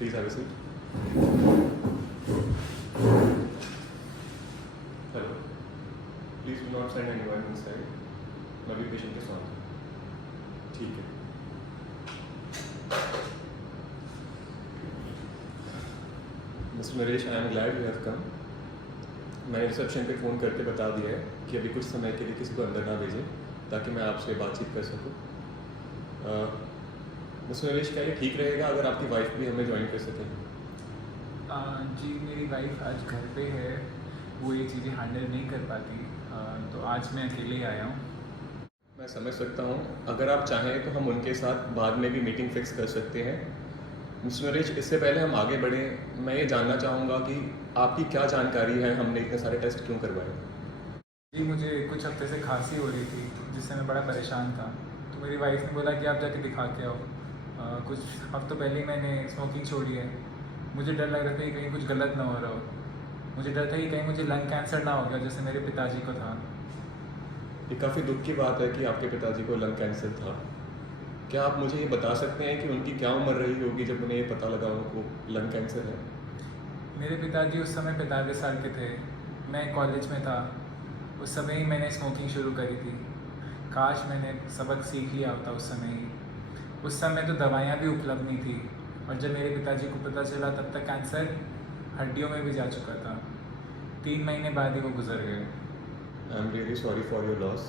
Please have a seat. Hello. Please do not send anyone inside. मैं भी patient के साथ हूँ। ठीक है। Mr. Naresh, I am glad you have come. मैंने रिसेप्शन पे फ़ोन करके बता दिया है कि अभी कुछ समय के लिए किसी को अंदर ना भेजें ताकि मैं आपसे बातचीत कर सकूं। मिस्टर नरेश, क्या ये ठीक रहेगा अगर आपकी वाइफ भी हमें ज्वाइन कर सकें? जी, मेरी वाइफ आज घर पे है, वो ये चीज़ें हैंडल नहीं कर पाती, तो आज मैं अकेले ही आया हूँ। मैं समझ सकता हूँ। अगर आप चाहें तो हम उनके साथ बाद में भी मीटिंग फिक्स कर सकते हैं। मिस्टर नरेश, इससे पहले हम आगे बढ़ें, मैं ये जानना चाहूँगा कि आपकी क्या जानकारी है, हमने इतने सारे टेस्ट क्यों करवाए? जी, मुझे कुछ हफ्ते से खांसी हो रही थी जिससे मैं बड़ा परेशान था, तो मेरी वाइफ ने बोला कि आप जाके दिखा के आओ। कुछ हफ्तों पहले ही मैंने स्मोकिंग छोड़ी है। मुझे डर लग रहा था कि कहीं कुछ गलत ना हो रहा हो। मुझे डर था कि कहीं मुझे लंग कैंसर ना हो गया जैसे मेरे पिताजी को था। ये काफ़ी दुख की बात है कि आपके पिताजी को लंग कैंसर था। क्या आप मुझे ये बता सकते हैं कि उनकी क्या उम्र रही होगी जब उन्हें ये पता लगा उनको लंग कैंसर है? मेरे पिताजी उस समय 45 साल के थे। मैं कॉलेज में था, उस समय ही मैंने स्मोकिंग शुरू करी थी। काश मैंने सबक सीख लिया होता उस समय ही। उस समय तो दवाइयाँ भी उपलब्ध नहीं थी, और जब मेरे पिताजी को पता चला तब तक कैंसर हड्डियों में भी जा चुका था। 3 महीने बाद ही वो गुजर गए। I am really sorry for your loss.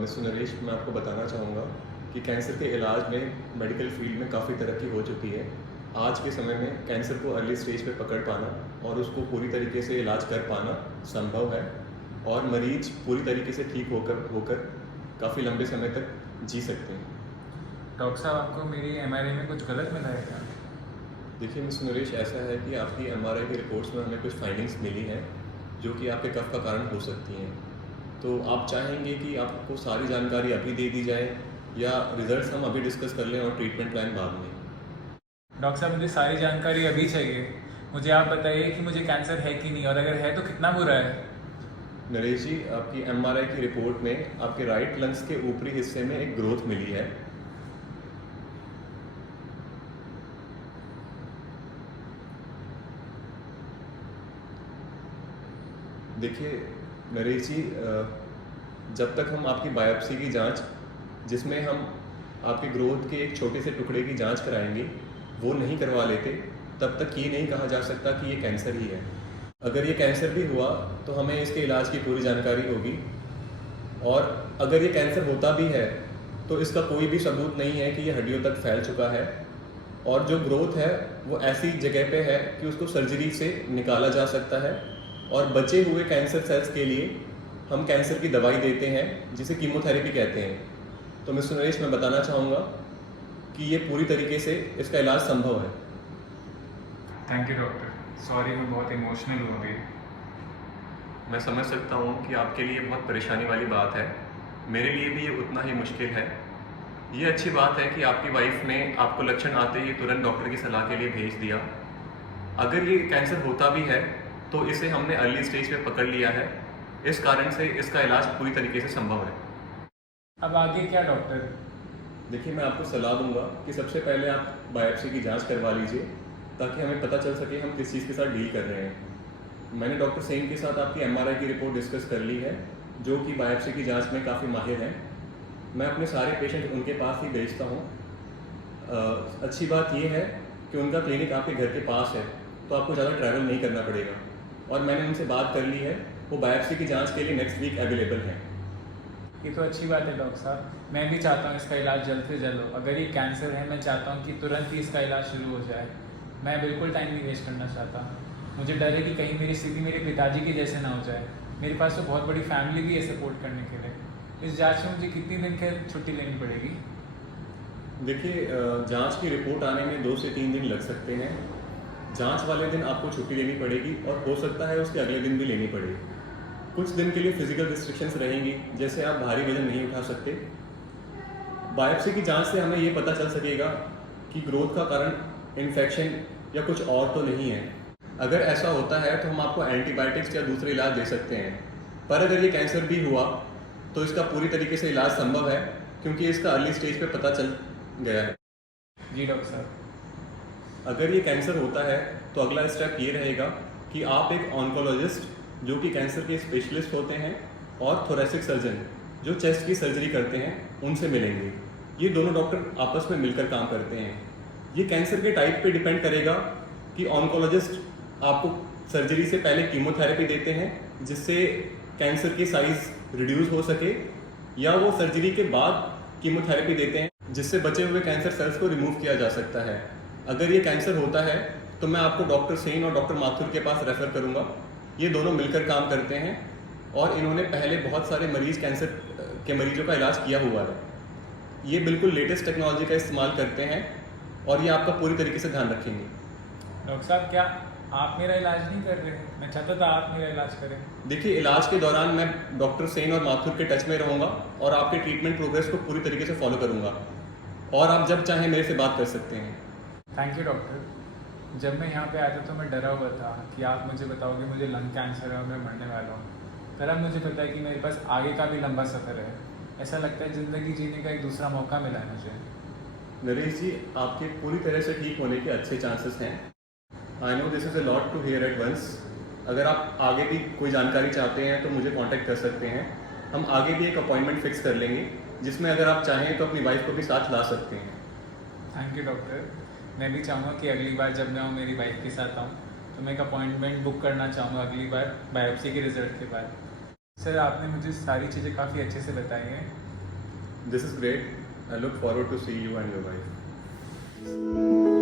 Mister Naresh, मैं आपको बताना चाहूँगा कि कैंसर के इलाज में मेडिकल फील्ड में काफ़ी तरक्की हो चुकी है। आज के समय में कैंसर को अर्ली स्टेज पे पकड़ पाना और उसको पूरी तरीके से इलाज कर पाना संभव है, और मरीज पूरी तरीके से ठीक होकर काफ़ी लंबे समय तक जी सकते हैं। डॉक्टर साहब, आपको मेरी MRI में कुछ गलत मिला है क्या? देखिए मिस्टर नरेश, ऐसा है कि आपकी MRI की रिपोर्ट्स में हमें कुछ फाइंडिंग्स मिली हैं जो कि आपके कफ का कारण हो सकती हैं। तो आप चाहेंगे कि आपको सारी जानकारी अभी दे दी जाए या रिजल्ट्स हम अभी डिस्कस कर लें और ट्रीटमेंट प्लान बाद में? डॉक्टर साहब, मुझे सारी जानकारी अभी चाहिए। मुझे आप बताइए कि मुझे कैंसर है कि नहीं, और अगर है तो कितना बुरा है। नरेश जी, आपकी MRI की रिपोर्ट में आपके राइट लंग्स के ऊपरी हिस्से में एक ग्रोथ मिली है। देखिए नरेश जी, जब तक हम आपकी बायोप्सी की जांच, जिसमें हम आपके ग्रोथ के एक छोटे से टुकड़े की जांच कराएंगे, वो नहीं करवा लेते, तब तक ये नहीं कहा जा सकता कि ये कैंसर ही है। अगर ये कैंसर भी हुआ तो हमें इसके इलाज की पूरी जानकारी होगी, और अगर ये कैंसर होता भी है तो इसका कोई भी सबूत नहीं है कि ये हड्डियों तक फैल चुका है, और जो ग्रोथ है वो ऐसी जगह पे है कि उसको सर्जरी से निकाला जा सकता है, और बचे हुए कैंसर सेल्स के लिए हम कैंसर की दवाई देते हैं जिसे कीमोथेरेपी कहते हैं। तो मिस्टर नरेश, मैं बताना चाहूँगा कि ये पूरी तरीके से इसका इलाज संभव है। Thank you doctor. सॉरी, मैं बहुत इमोशनल हूँ अभी। मैं समझ सकता हूँ कि आपके लिए बहुत परेशानी वाली बात है, मेरे लिए भी ये उतना ही मुश्किल है। ये अच्छी बात है कि आपकी वाइफ ने आपको लक्षण आते ही तुरंत डॉक्टर की सलाह के लिए भेज दिया। अगर ये कैंसर होता भी है तो इसे हमने अर्ली स्टेज पे पकड़ लिया है, इस कारण से इसका इलाज पूरी तरीके से संभव है। अब आगे क्या डॉक्टर? देखिए, मैं आपको सलाह दूंगा कि सबसे पहले आप बायोप्सी की जांच करवा लीजिए ताकि हमें पता चल सके हम किस चीज़ के साथ डील कर रहे हैं। मैंने डॉक्टर सेन के साथ आपकी MRI की रिपोर्ट डिस्कस कर ली है, जो कि बायोप्सी की जांच में काफ़ी माहिर हैं। मैं अपने सारे पेशेंट उनके पास ही भेजता हूँ। अच्छी बात यह है कि उनका क्लिनिक आपके घर के पास है, तो आपको ज़्यादा ट्रैवल नहीं करना पड़ेगा, और मैंने उनसे बात कर ली है, वो बायोप्सी की जांच के लिए नेक्स्ट वीक अवेलेबल हैं। ये तो अच्छी बात है डॉक्टर साहब। मैं भी चाहता हूँ इसका इलाज जल्द से जल्द हो। अगर ये कैंसर है, मैं चाहता हूँ कि तुरंत ही इसका इलाज शुरू हो जाए। मैं बिल्कुल टाइम नहीं वेस्ट करना चाहता। मुझे डर है कि कहीं मेरी स्थिति मेरे पिताजी की जैसे ना हो जाए। मेरे पास तो बहुत बड़ी फैमिली भी है सपोर्ट करने के लिए। इस जांच में मुझे कितनी दिन की छुट्टी लेनी पड़ेगी? देखिए, जांच की रिपोर्ट आने में 2 से 3 दिन लग सकते हैं। जांच वाले दिन आपको छुट्टी लेनी पड़ेगी, और हो सकता है उसके अगले दिन भी लेनी पड़े। कुछ दिन के लिए फिजिकल रिस्ट्रिक्शंस रहेंगी, जैसे आप भारी वजन नहीं उठा सकते। बायोप्सी की जांच से हमें ये पता चल सकेगा कि ग्रोथ का कारण इन्फेक्शन या कुछ और तो नहीं है। अगर ऐसा होता है तो हम आपको एंटीबायोटिक्स या दूसरे इलाज दे सकते हैं, पर अगर ये कैंसर भी हुआ तो इसका पूरी तरीके से इलाज संभव है, क्योंकि इसका अर्ली स्टेज पे पता चल गया है। जी डॉक्टर साहब। अगर ये कैंसर होता है तो अगला स्टेप ये रहेगा कि आप एक ऑन्कोलॉजिस्ट जो कि कैंसर के स्पेशलिस्ट होते हैं और थोरेसिक सर्जन जो चेस्ट की सर्जरी करते हैं उनसे मिलेंगे। ये दोनों डॉक्टर आपस में मिलकर काम करते हैं। ये कैंसर के टाइप पे डिपेंड करेगा कि ऑन्कोलॉजिस्ट आपको सर्जरी से पहले कीमोथेरेपी देते हैं जिससे कैंसर की साइज रिड्यूस हो सके, या वो सर्जरी के बाद कीमोथेरेपी देते हैं जिससे बचे हुए कैंसर सेल्स को रिमूव किया जा सकता है। अगर ये कैंसर होता है तो मैं आपको डॉक्टर सेन और डॉक्टर माथुर के पास रेफ़र करूँगा। ये दोनों मिलकर काम करते हैं और इन्होंने पहले बहुत सारे कैंसर के मरीजों का इलाज किया हुआ है। ये बिल्कुल लेटेस्ट टेक्नोलॉजी का इस्तेमाल करते हैं और ये आपका पूरी तरीके से ध्यान रखेंगे। डॉक्टर साहब, क्या आप मेरा इलाज नहीं कर रहे? मैं चाहता था आप मेरा इलाज करें। देखिए, इलाज के दौरान मैं डॉक्टर सेन और माथुर के टच में रहूँगा और आपके ट्रीटमेंट प्रोग्रेस को पूरी तरीके से फॉलो करूँगा, और आप जब चाहें मेरे से बात कर सकते हैं। Thank you doctor. जब मैं यहाँ पे आया था तो मैं डरा हुआ था कि आप मुझे बताओगे मुझे लंग कैंसर है और मैं मरने वाला हूँ। पर अब मुझे पता है कि मेरे पास आगे का भी लंबा सफ़र है। ऐसा लगता है ज़िंदगी जीने का एक दूसरा मौका मिला है मुझे। नरेश जी, आपके पूरी तरह से ठीक होने के अच्छे चांसेस हैं। I know this is a lot to hear at once. अगर आप आगे भी कोई जानकारी चाहते हैं तो मुझे कांटेक्ट कर सकते हैं। हम आगे भी एक अपॉइंटमेंट फिक्स कर लेंगे जिसमें अगर आप चाहें तो अपनी वाइफ को भी साथ ला सकते हैं। Thank you doctor. मैं भी चाहूँगा कि अगली बार जब मैं मेरी वाइफ के साथ आऊँ तो मैं एक अपॉइंटमेंट बुक करना चाहूँगा अगली बार बायोप्सी के रिजल्ट के बाद। सर, आपने मुझे सारी चीज़ें काफ़ी अच्छे से बताई हैं। This is great. I look forward to see you and your wife.